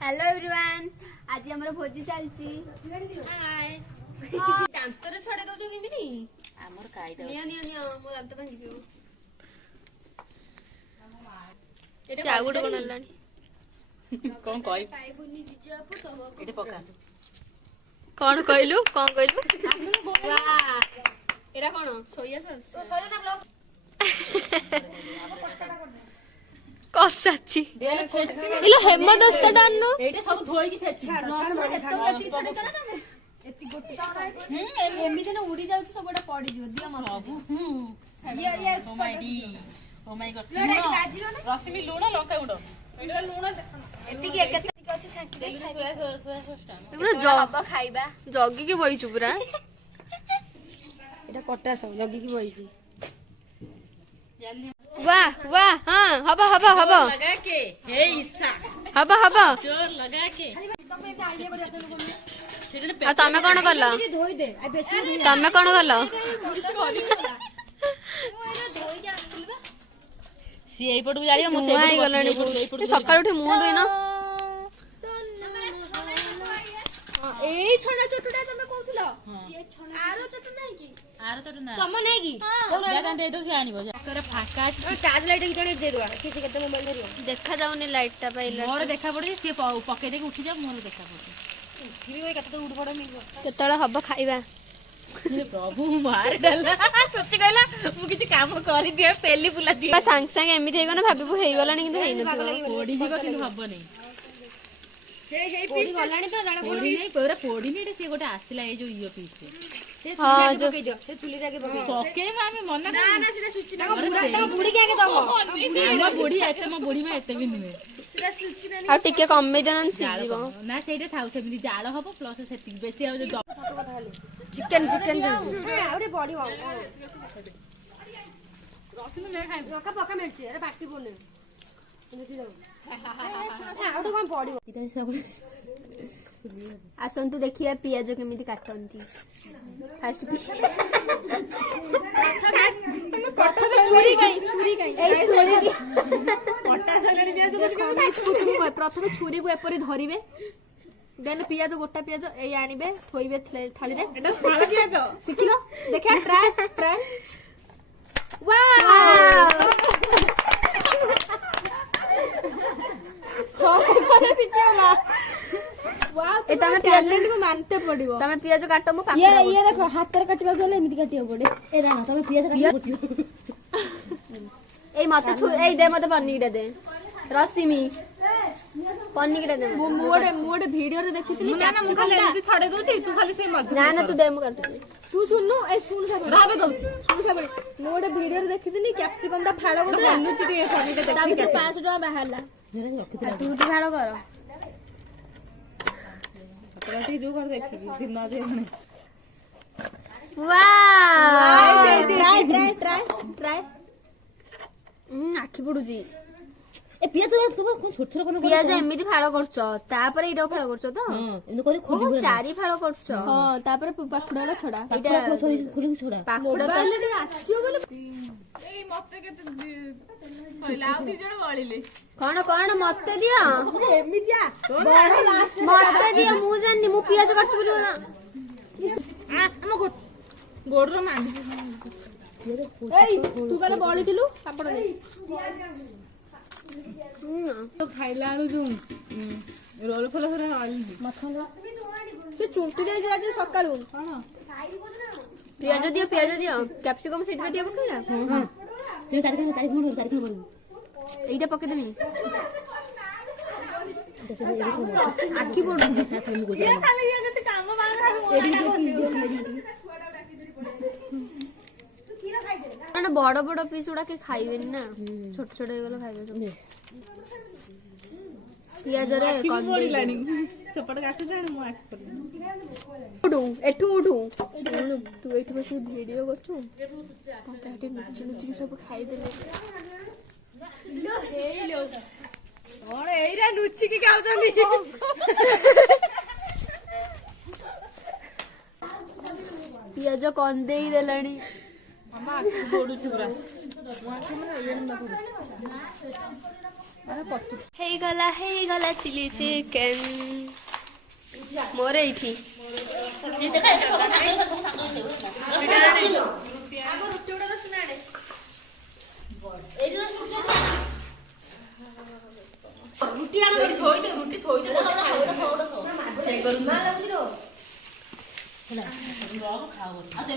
Hello everyone, आज हमर भोजी चलची। हाय दांत रे छडे दो जो केमिति हमर काई दो निया निया निया मो दांत भांगी जो एटा आगुड कोन लानी कोन कहि पाइबुनी दिजो आपु तो एटा पका कोन कहलु वाह एटा कोन सोया सॉस सोया ना ब्लॉग कसाची इलो हेमदस्त डान्नु एटा सब धोई की छेची एति गोटी एमिति न उडी जाउछ सबडा पडी जिवो दियो म सब ये ओ माय गॉड रश्मि लूण लंका गुड एटा लूण एति की एकति अछि छाकी दे सोया सॉस टा जब खाइबा जगी के बई चुपरा एटा कटा सब जगी की बईसी वाह वाह हाँ हबा हबा हबा लगा के हे ईसा हबा हबा जोर लगा के आ तमे कोन करला धोई दे आ बेसी तमे कोन करला सी एई पटु जाइयो मो से पटु गलनी सकाळ उठी मुंह दोइनो एई छना चटुटा तमे कहउथलो ये छना आरो चटु नै की आरो चटु ना तम नै की दादा दे दो से आनिबो कर फाका चार्ज लाइट कितने दे दो किसी केते मोबाइल धरियो देखा जाउनी लाइट ता पाइला मोर देखा पड़े से पके दे उठी जा मोर देखा पड़े उठी होय कते तो उठ पड़ मिलबो केतळ हबो खाइबा हे प्रभु मार डाला सच्ची कहला मु किछि काम करि दिए पेली बुला दिए सांग सांग एमिति हेगो ना भाबी हेइ गलानी किंतु हेइ न पड़ी जीव किंतु हबो नै हे पीस गलानी तो जाना पड़ी नै पूरा पड़ी नै से गोटे आस्तिला ए जो इयो पीस हां जो पके दियो से चुली जाके पके मामे मन्ना ना ना सेटा सुची ना बुढ़ी के आके दबो हम बुढ़ी एते म बुढ़ी में एते भी नुए सेटा सुची ना आ टिके कमे देनन सिजीबो ना सेटा थाउ सेमिति जाळ हबो प्लस सेटिंग बेसी आ जो चिकन चिकन आउरे पड़िबो रसुन ले खाइ रका पका मेलची अरे बाटी बोने एमिति दो आउरे कोन पड़िबो आसंतु देखिए पियाज केमिति काटंती फास्ट प्रथम छुरी गई ए छुरी पट्टा सगरी पियाज को इसको प्रथम छुरी को एपरी धरिबे देन पियाज गोटा पियाज ए आनिबे थोइबे थाली रे एटा फाळ पियाज सिखिलो देखा ट्राई वाओ थोड़ा सिखियोला वाओ एटा में टैलेंट को मानते पड़िबो तमे पियाज काटो मो पाखरा ये देखो हाथ रे काटिबा गले एमिति काटियो पड़े ए रा तमे पियाज काटियो ए मते ए दे मते पन्नीटा दे रसीमी पन्नीटा दे मोडे वीडियो रे देखिसली कैप्सिकम टा छाडे दोती तू खाली से मत ना ना तू दे मो काट तू सुननो ए सुन सब राबे दउची सुन सब मोडे वीडियो रे देखिसली कैप्सिकम टा फाळो गदला लुची दे पन्नीटा दे 500 टका बाहरला तू तो फाळो कर प्रति जो कर देखि दिन दे वाह ट्राई आखि पडुजी ए पिया तो कोन छोट छोट कोन पियाज एमिति फाळो करछो तापर एडो फाळो करछो तो एनु कोन खोली चारि फाळो करछो हां तापर पाखुडाला छडा एटा खोली छडा पाखुडा तो आसियो बोले ए मते केते पहिला आ दी जण गळिले कोन मते दियो एमितिया मते दियो मु जाननी मु पियाज करछ बोली ना हम गोड़ रो मान ए तू गले बळी दिलु पापड़ दे तो खाइला आलु जो रोल फल फल आलु मखन से चुंटी दे जे आज सकाळू कोन पियाज दियो कैप्सिकम सेट दियो पकड़ा हां से तारीख मन एइटा पके देमी आखी बोड ये खाली ये जते काम बांगा एडी दियो ना बड़ बड़ पीस उड़ा के खाइबे ना छोट छोट हे गलो खाइबे पियाज रे कम दे सपट काट जान मु आख उठू एठू उठू तू एठू बस वीडियो करछु काटी नुची सब खाइ देले लो हे लो और एइरा नुची के खाउ जनी पियाज कोन देई देलानी मामा बोडू चुरा ହେଇଗଲା ଚିଲି ଚିକେନ ମୋର ଏଇଠି ରୁଟି ଆଣ ଥୋଇ ଦେ ରୁଟି ଥୋଇ ଦେ ହେଲା